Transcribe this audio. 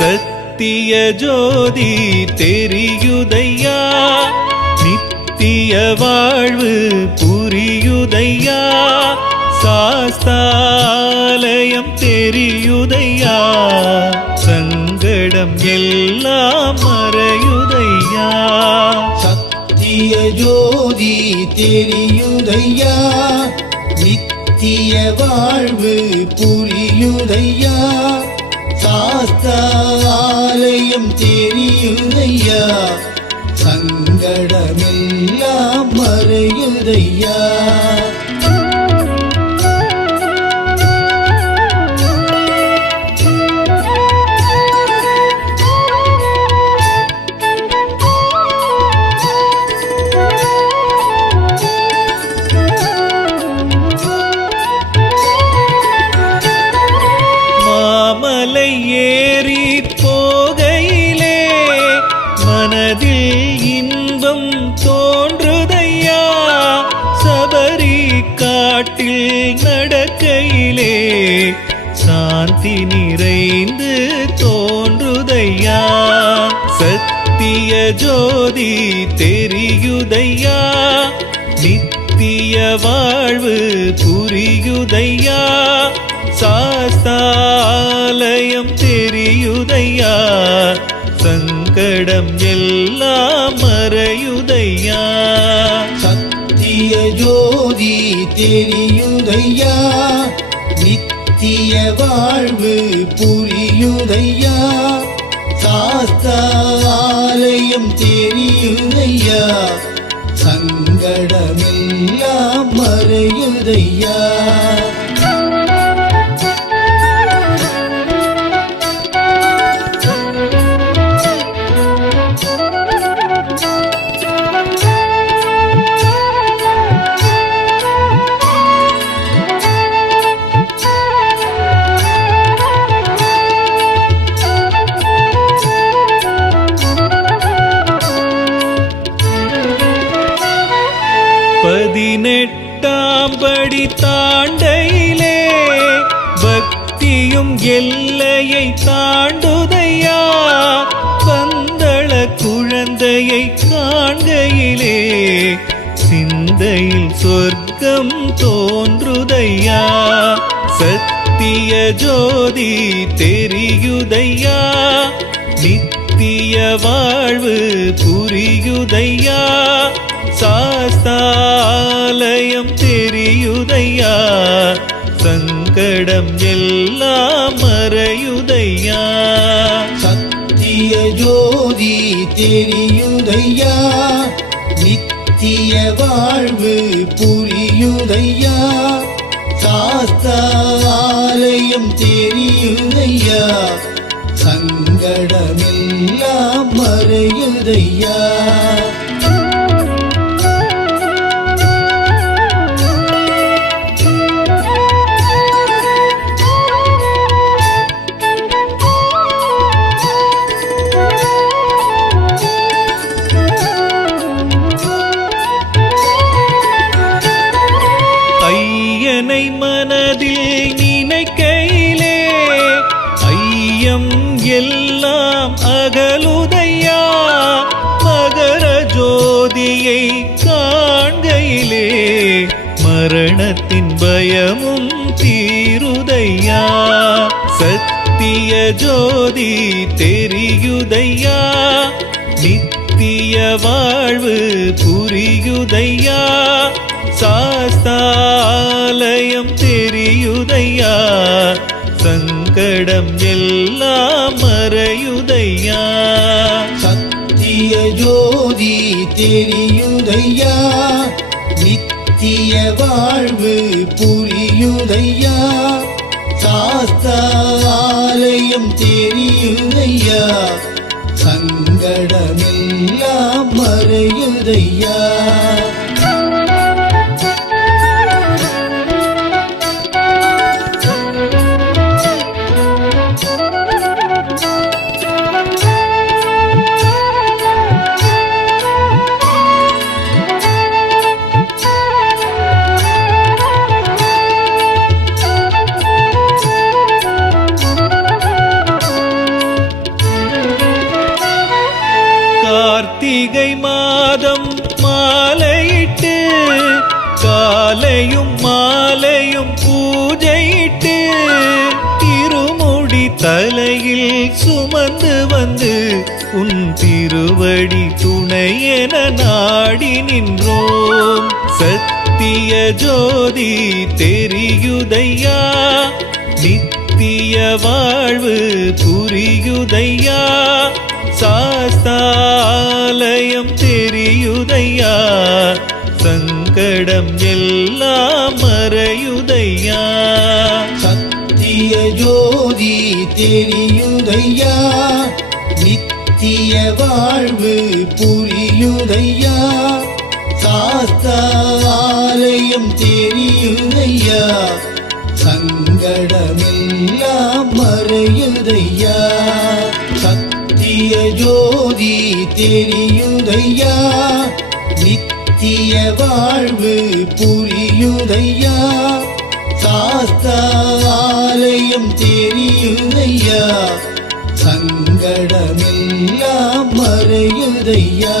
சத்திய ஜோதி தெரியுதையா? நித்திய வாழ்வு புரியுதையா? சாஸ்தாலயம் தெரியுதையா? சங்கடம் எல்லாம் மறையுதையா? சத்திய ஜோதி தெரியுதையா? நித்திய வாழ்வு புரியுதையா? சாஸ்தாலயம் தெரியுதையா? சங்கடமெல்லாம் மறையுதையா? காட்டில் நடக்கையிலே சாந்தி நிறைந்து தோன்றுதையா? சத்திய ஜோதி தெரியுதையா? நித்திய வாழ்வு புரியுதையா? சாஸ்தாலயம் தெரியுதையா? சங்கடம் எல்லாம் மறையுதையா? சத்திய ஜோ நீதி தெரியுதையா? நித்திய வாழ்வு புரியுதையா? சாஸ்தாலயம் தெரியுதையா? சங்கடமெல்லாம் மறையுதையா? தாண்டையிலே பக்தியும் எல்லையை தாண்டுதையா? பந்தள குழந்தையை காண்கையிலே சிந்தையில் சொர்க்கம் தோன்றுதையா? சத்திய ஜோதி தெரியுதையா? நித்திய வாழ்வு புரியுதையா? சங்கடம் எல்லாம் மறையுதையா? சத்திய ஜோதி தெரியுதையா? நித்திய வாழ்வு புரியுதையா? சாஸ்தாலயம் தெரியுதையா? சங்கடமெல்லாம் மறையுதையா? எல்லாம் அகலுதையா? மகர ஜோதியை காண்கையிலே மரணத்தின் பயமும் தீருதையா? சத்திய ஜோதி தெரியுதையா? நித்திய வாழ்வு புரியுதையா? சாஸ்தாலயம் தெரியுதையா? சங்கடம் எல்லாம் மறையுதையா? சத்திய ஜோதி தெரியுதையா? நித்திய வாழ்வு புரியுதையா? சாஸ்தாலயம் தெரியுதையா? சங்கடமெல்லாம் மறையுதையா? கார்த்திகை மாதம் மாலையிட்டு காலையும் மாலையும் பூஜையிட்டு திருமுடி தலையில் சுமந்து வந்து உன் திருவடி துணை என நாடி நின்றோம். சத்திய ஜோதி தெரியுதையா? நித்திய வாழ்வு புரியுதையா? தெரியுதையா சங்கடம் எல்லாம் மறையுதையா? சத்திய ஜோதி தெரியுதையா? நித்திய வாழ்வு புரியுதையா? சாஸ்தாலயம் தெரியுதையா? சங்கடமெல்லாம் மறையுதையா? நித்திய ஜோதி தெரியுதையா? நித்திய வாழ்வு புரியுதையா? சாஸ்தாலயம் தெரியுதையா? சங்கடமெல்லாம் மறையுதையா?